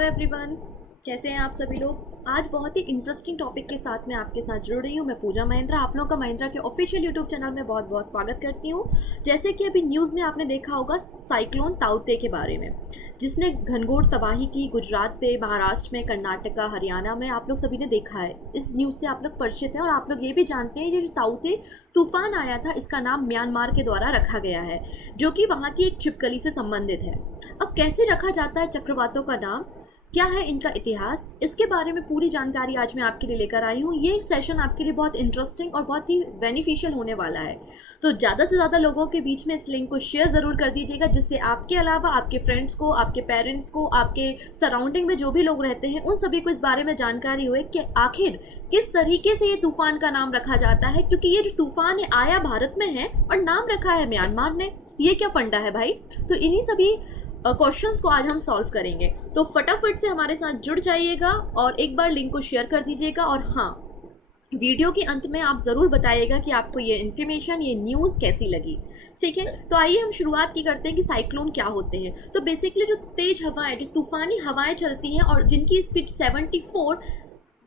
Hello everyone, कैसे हैं आप सभी लोग। आज बहुत ही इंटरेस्टिंग टॉपिक के साथ मैं आपके साथ जुड़ रही हूँ। मैं पूजा महेंद्रा, आप लोगों का महेंद्रा के ऑफिशियल यूट्यूब चैनल में बहुत बहुत स्वागत करती हूँ। जैसे कि अभी न्यूज़ में आपने देखा होगा साइक्लोन ताउते के बारे में, जिसने घनघोर तबाही की गुजरात पे, महाराष्ट्र में, कर्नाटका, हरियाणा में। आप लोग सभी ने देखा है, इस न्यूज़ से आप लोग परिचित हैं और आप लोग ये भी जानते हैं ये जो ताउते तूफान आया था, इसका नाम म्यांमार के द्वारा रखा गया है, जो कि वहाँ की एक छिपकली से संबंधित है। अब कैसे रखा जाता है चक्रवातों का नाम, क्या है इनका इतिहास, इसके बारे में पूरी जानकारी आज मैं आपके लिए लेकर आई हूँ। ये सेशन आपके लिए बहुत इंटरेस्टिंग और बहुत ही बेनिफिशियल होने वाला है, तो ज़्यादा से ज़्यादा लोगों के बीच में इस लिंक को शेयर ज़रूर कर दीजिएगा, जिससे आपके अलावा आपके फ्रेंड्स को, आपके पेरेंट्स को, आपके सराउंडिंग में जो भी लोग रहते हैं उन सभी को इस बारे में जानकारी हुए कि आखिर किस तरीके से ये तूफान का नाम रखा जाता है। क्योंकि ये जो तूफान है आया भारत में है और नाम रखा है म्यांमार ने। ये क्या फंडा है भाई। तो इन्हीं सभी क्वेश्चंस को आज हम सॉल्व करेंगे, तो फटाफट से हमारे साथ जुड़ जाइएगा और एक बार लिंक को शेयर कर दीजिएगा। और हाँ, वीडियो के अंत में आप ज़रूर बताइएगा कि आपको ये इन्फॉर्मेशन, ये न्यूज़ कैसी लगी। ठीक है, तो आइए हम शुरुआत की करते हैं कि साइक्लोन क्या होते हैं। तो बेसिकली जो तेज़ हवाएं, जो तूफ़ानी हवाएं चलती हैं और जिनकी स्पीड 74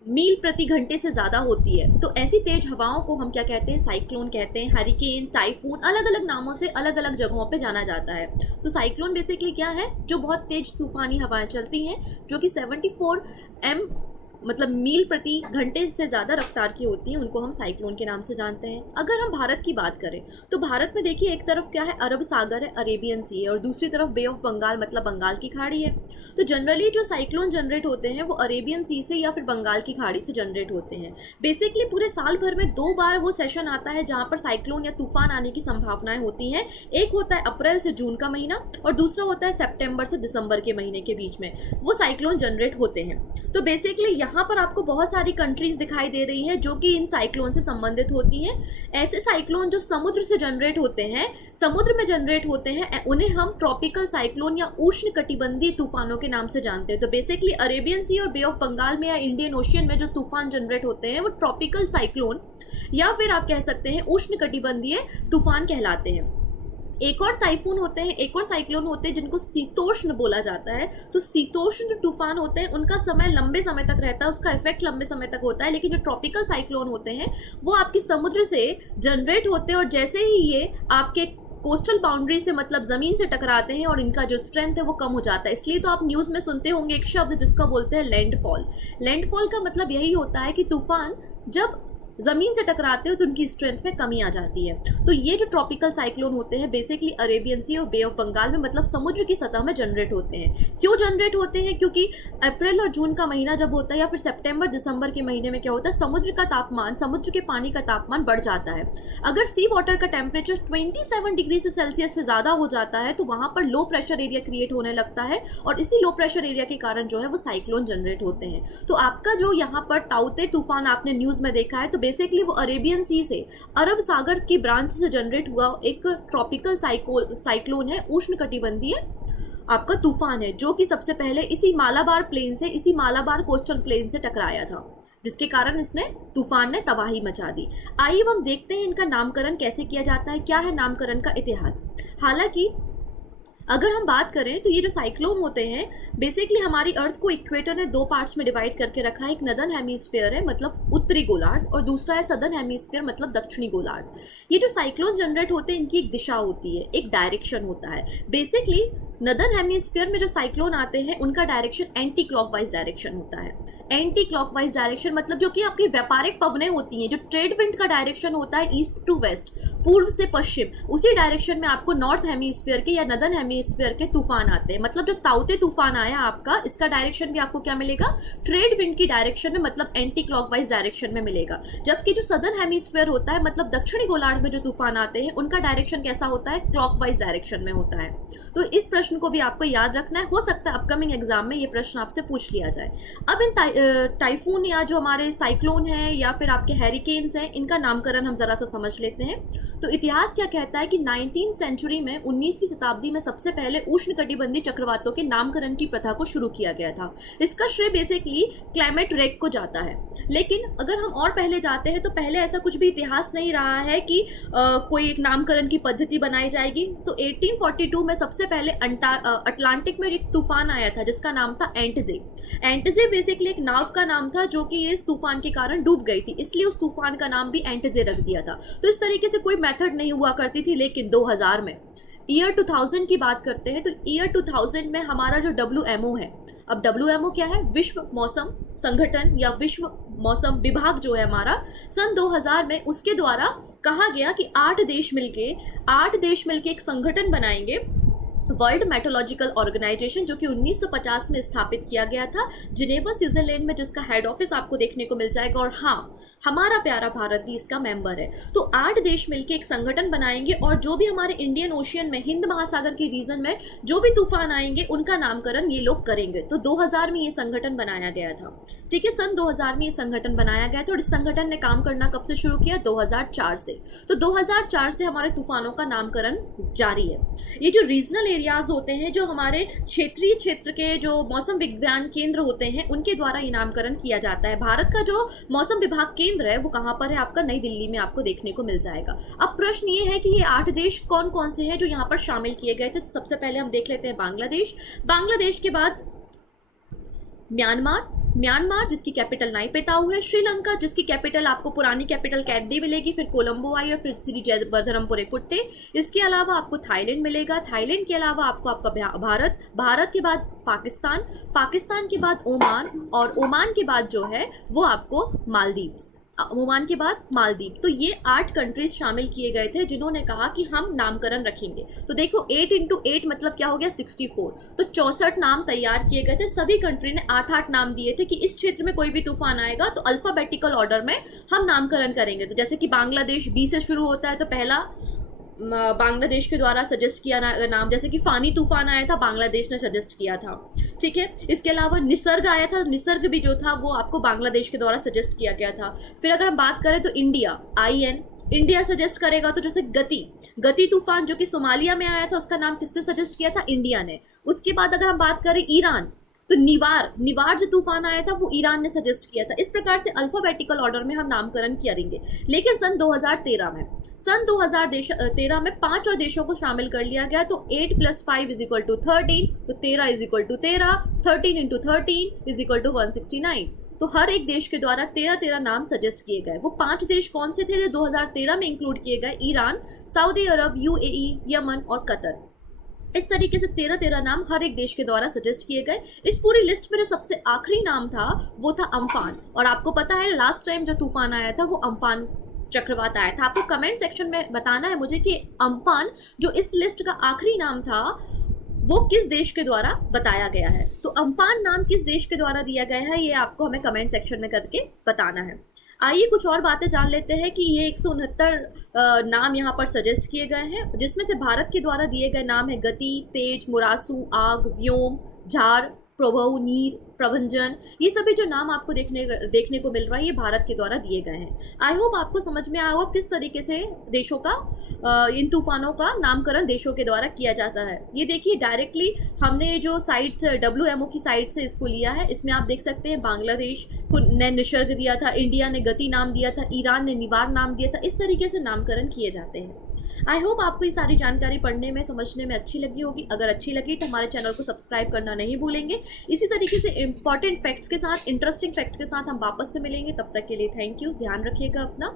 मील प्रति घंटे से ज़्यादा होती है, तो ऐसी तेज हवाओं को हम क्या कहते हैं, साइक्लोन कहते हैं। हरिकेन, टाइफून, अलग अलग नामों से अलग अलग जगहों पे जाना जाता है। तो साइक्लोन बेसिकली क्या है, जो बहुत तेज तूफानी हवाएं चलती हैं, जो कि 74 मतलब मील प्रति घंटे से ज़्यादा रफ्तार की होती हैं, उनको हम साइक्लोन के नाम से जानते हैं। अगर हम भारत की बात करें तो भारत में देखिए, एक तरफ क्या है, अरब सागर है, अरेबियन सी है, और दूसरी तरफ बे ऑफ बंगाल मतलब बंगाल की खाड़ी है। तो जनरली जो साइक्लोन जनरेट होते हैं वो अरेबियन सी से या फिर बंगाल की खाड़ी से जनरेट होते हैं। बेसिकली पूरे साल भर में 2 बार वो सेशन आता है जहाँ पर साइक्लोन या तूफान आने की संभावनाएं होती हैं। एक होता है अप्रैल से जून का महीना और दूसरा होता है सितंबर से दिसंबर के महीने के बीच में वो साइक्लोन जनरेट होते हैं। तो बेसिकली यहाँ पर आपको बहुत सारी कंट्रीज दिखाई दे रही हैं जो कि इन साइक्लोन से संबंधित होती हैं। ऐसे साइक्लोन जो समुद्र से जनरेट होते हैं, समुद्र में जनरेट होते हैं, उन्हें हम ट्रॉपिकल साइक्लोन या उष्णकटिबंधीय तूफानों के नाम से जानते हैं। तो बेसिकली अरेबियन सी और बे ऑफ बंगाल में या इंडियन ओशियन में जो तूफान जनरेट होते हैं वो ट्रॉपिकल साइक्लोन या फिर आप कह सकते हैं उष्णकटिबंधीय तूफान कहलाते हैं। एक और टाइफून होते हैं, एक और साइक्लोन होते हैं जिनको शीतोष्ण बोला जाता है। तो शीतोष्ण जो तूफान होते हैं उनका समय लंबे समय तक रहता है, उसका इफेक्ट लंबे समय तक होता है। लेकिन जो ट्रॉपिकल साइक्लोन होते हैं वो आपकी समुद्र से जनरेट होते हैं और जैसे ही ये आपके कोस्टल बाउंड्री से मतलब ज़मीन से टकराते हैं और इनका जो स्ट्रेंथ है वो कम हो जाता है। इसलिए तो आप न्यूज़ में सुनते होंगे एक शब्द जिसका बोलते हैं लैंडफॉल। लैंडफॉल का मतलब यही होता है कि तूफान जब ज़मीन से टकराते हो तो उनकी स्ट्रेंथ में कमी आ जाती है। तो ये जो ट्रॉपिकल साइक्लोन होते हैं बेसिकली अरेबियन सी और बे ऑफ बंगाल में मतलब समुद्र की सतह में जनरेट होते हैं। क्यों जनरेट होते हैं, क्योंकि अप्रैल और जून का महीना जब होता है या फिर सितंबर दिसंबर के महीने में क्या होता है, समुद्र का तापमान, समुद्र के पानी का तापमान बढ़ जाता है। अगर सी वाटर का टेम्परेचर 27 डिग्री से सेल्सियस से ज़्यादा हो जाता है तो वहाँ पर लो प्रेशर एरिया क्रिएट होने लगता है और इसी लो प्रेशर एरिया के कारण जो है वो साइक्लोन जनरेट होते हैं। तो आपका जो यहाँ पर ताउते तूफान आपने न्यूज़ में देखा है, तो बेसिकली वो अरेबियन सी से, अरब सागर की ब्रांच से जनरेट हुआ एक ट्रॉपिकल साइक्लोन है, उष्णकटिबंधीय आपका तूफान है, जो कि सबसे पहले इसी मालाबार प्लेन से, इसी मालाबार कोस्टल प्लेन से टकराया था, जिसके कारण इसने तूफान ने तबाही मचा दी। आइए हम देखते हैं इनका नामकरण कैसे किया जाता है, क्या है नामकरण का इतिहास। हालांकि अगर हम बात करें तो ये जो साइक्लोन होते हैं बेसिकली हमारी अर्थ को इक्वेटर ने 2 पार्ट्स में डिवाइड करके रखा है। एक नदर्न हेमिस्फीयर है मतलब उत्तरी गोलार्ध और दूसरा है सदर्न हेमिस्फीयर मतलब दक्षिणी गोलार्ध। ये जो साइक्लोन जनरेट होते हैं इनकी एक दिशा होती है, एक डायरेक्शन होता है। बेसिकली नदर्न हेमिस्फीयर में जो साइक्लोन आते हैं उनका डायरेक्शन एंटी क्लॉकवाइज डायरेक्शन होता है। एंटी क्लॉकवाइज डायरेक्शन मतलब जो कि आपकी व्यापारिक पवनें होती हैं, जो ट्रेड विंड का डायरेक्शन होता है ईस्ट टू वेस्ट, पूर्व से पश्चिम, उसी डायरेक्शन में आपको नॉर्थ हेमिस्फीयर के या नदर्न हेमिस्फीयर के तूफान आते हैं। मतलब जो ताउते तूफान आया आपका, इसका डायरेक्शन भी आपको क्या मिलेगा, ट्रेड विंड की डायरेक्शन में मतलब एंटी क्लॉकवाइज डायरेक्शन में मिलेगा। जबकि जो सदर्न हेमिस्फीयर होता है मतलब दक्षिणी गोलार्ध में जो तूफान आते हैं उनका डायरेक्शन कैसा होता है, क्लॉकवाइज डायरेक्शन में होता है। तो इस प्रश्न को भी आपको याद रखना है, हो सकता है अपकमिंग एग्जाम में ये प्रश्न आपसे पूछ लिया जाए। अब इन टाइफून या जो हमारे साइक्लोन है या फिर आपके हैरिकेन्स हैं, इनका नामकरण हम जरा सा समझ लेते हैं। तो इतिहास क्या कहता है कि 19वीं सेंचुरी में, 19वीं शताब्दी में सबसे पहले उष्णकटिबंधीय चक्रवातों के नामकरण की प्रथा को शुरू किया गया था। इसका श्रेय बेसिकली क्लाइमेट रेक को जाता है। लेकिन अगर हम और पहले जाते हैं तो पहले ऐसा कुछ भी इतिहास नहीं रहा है कि कोई एक नामकरण की पद्धति बनाई जाएगी। तो 1842 में सबसे पहले अटलांटिक में एक तूफान आया था जिसका नाम था एंटजे। एंटजे बेसिकली एक नाव का नाम था जो कि इस तूफान के कारण डूब गई थी, इसलिए उस तूफान का नाम भी एंटजे रख दिया था। तो इस तरीके से कोई मेथड नहीं हुआ करती थी। लेकिन 2000 में, ईयर 2000 की बात करते हैं तो ईयर 2000 में हमारा जो WMO है, अब WMO क्या है, विश्व मौसम संगठन या विश्व मौसम विभाग जो है हमारा, सन 2000 में उसके द्वारा कहा गया कि 8 देश मिलके एक संगठन बनाएंगे, वर्ल्ड मेट्रोलॉजिकल ऑर्गेनाइजेशन, जो कि 1950 में स्थापित किया गया था जिनेवा स्विट्जरलैंड में, जिसका हेड ऑफिस आपको देखने को मिल जाएगा। और हाँ, हमारा प्यारा भारत भी इसका मेंबर है। तो 8 देश मिलके एक संगठन बनाएंगे और जो भी हमारे इंडियन ओशियन में, हिंद महासागर के रीजन में जो भी तूफान आएंगे उनका नामकरण ये लोग करेंगे। तो 2000 में ये संगठन बनाया गया था। ठीक है, सन 2000 में ये संगठन बनाया गया था और इस संगठन ने काम करना कब से शुरू किया, 2004 से। तो 2004 से हमारे तूफानों का नामकरण जारी है। ये जो रीजनल एरियाज होते हैं, जो हमारे क्षेत्रीय क्षेत्र के जो मौसम विज्ञान केंद्र होते हैं, उनके द्वारा ये नामकरण किया जाता है। भारत का जो मौसम विभाग केंद्र है वो कहां पर है, आपका नई दिल्ली में आपको देखने को मिल जाएगा। अब प्रश्न ये है कि ये 8 देश कौन कौन से हैं जो यहाँ पर शामिल किए गए थे। तो सबसे पहले हम देख लेते हैं बांग्लादेश के बाद म्यांमार जिसकी कैपिटल नाइपिताऊ है, श्रीलंका जिसकी कैपिटल आपको पुरानी कैपिटल कैडी मिलेगी, फिर कोलंबो आई और फिर श्री जयवर्धनपुरे कुट्टे। इसके अलावा आपको थाईलैंड मिलेगा, थाईलैंड के अलावा आपको आपका भारत के बाद पाकिस्तान के बाद ओमान, और ओमान के बाद जो है वो आपको ओमान के बाद मालदीव। तो ये 8 कंट्रीज शामिल किए गए थे जिन्होंने कहा कि हम नामकरण रखेंगे। तो देखो 8 × 8 मतलब क्या हो गया, 64। तो 64 नाम तैयार किए गए थे। सभी कंट्री ने 8-8 नाम दिए थे कि इस क्षेत्र में कोई भी तूफान आएगा तो अल्फाबेटिकल ऑर्डर में हम नामकरण करेंगे। तो जैसे कि बांग्लादेश B से शुरू होता है, तो पहला बांग्लादेश के द्वारा सजेस्ट किया नाम, जैसे कि फानी तूफान आया था, बांग्लादेश ने सजेस्ट किया था। ठीक है, इसके अलावा निसर्ग आया था, निसर्ग भी जो था वो आपको बांग्लादेश के द्वारा सजेस्ट किया गया था। फिर अगर हम बात करें तो इंडिया सजेस्ट करेगा। तो जैसे गति तूफान जो कि सोमालिया में आया था, उसका नाम किसने सजेस्ट किया था, इंडिया ने। उसके बाद अगर हम बात करें ईरान, तो निवार जो तूफान आया था वो ईरान ने सजेस्ट किया था। इस प्रकार से अल्फाबेटिकल ऑर्डर में हम नामकरण करेंगे। लेकिन सन 2013 में 5 और देशों को शामिल कर लिया गया। तो 8 + 5 = 13, तो 13 = 13, 13 × 13 = 169। तो हर एक देश के द्वारा 13 नाम सजेस्ट किए गए। वो 5 देश कौन से थे जो 2013 में इंक्लूड किए गए, ईरान, सऊदी अरब, UAE, यमन और कतर। इस तरीके से 13 नाम हर एक देश के द्वारा सजेस्ट किए गए। इस पूरी लिस्ट में जो सबसे आखिरी नाम था वो था अम्फान। और आपको पता है लास्ट टाइम जो तूफान आया था वो अम्फान चक्रवात आया था। आपको कमेंट सेक्शन में बताना है मुझे कि अम्फान जो इस लिस्ट का आखिरी नाम था वो किस देश के द्वारा बताया गया है। तो अम्फान नाम किस देश के द्वारा दिया गया है, ये आपको हमें कमेंट सेक्शन में करके बताना है। आइए कुछ और बातें जान लेते हैं कि ये 169 नाम यहाँ पर सजेस्ट किए गए हैं, जिसमें से भारत के द्वारा दिए गए नाम है गति, तेज, मुरासू, आग, व्योम, झार, प्रभव, नीर, प्रभंजन। ये सभी जो नाम आपको देखने को मिल रहा है ये भारत के द्वारा दिए गए हैं। आई होप आपको समझ में आया होगा किस तरीके से देशों का इन तूफानों का नामकरण देशों के द्वारा किया जाता है। ये देखिए डायरेक्टली हमने जो साइट WMO की साइट से इसको लिया है। इसमें आप देख सकते हैं बांग्लादेश ने निसर्ग दिया था, इंडिया ने गति नाम दिया था, ईरान ने निवार नाम दिया था। इस तरीके से नामकरण किए जाते हैं। आई होप आपको ये सारी जानकारी पढ़ने में, समझने में अच्छी लगी होगी। अगर अच्छी लगी तो हमारे चैनल को सब्सक्राइब करना नहीं भूलेंगे। इसी तरीके से इंपॉर्टेंट फैक्ट्स के साथ, इंटरेस्टिंग फैक्ट्स के साथ हम वापस से मिलेंगे। तब तक के लिए थैंक यू, ध्यान रखिएगा अपना।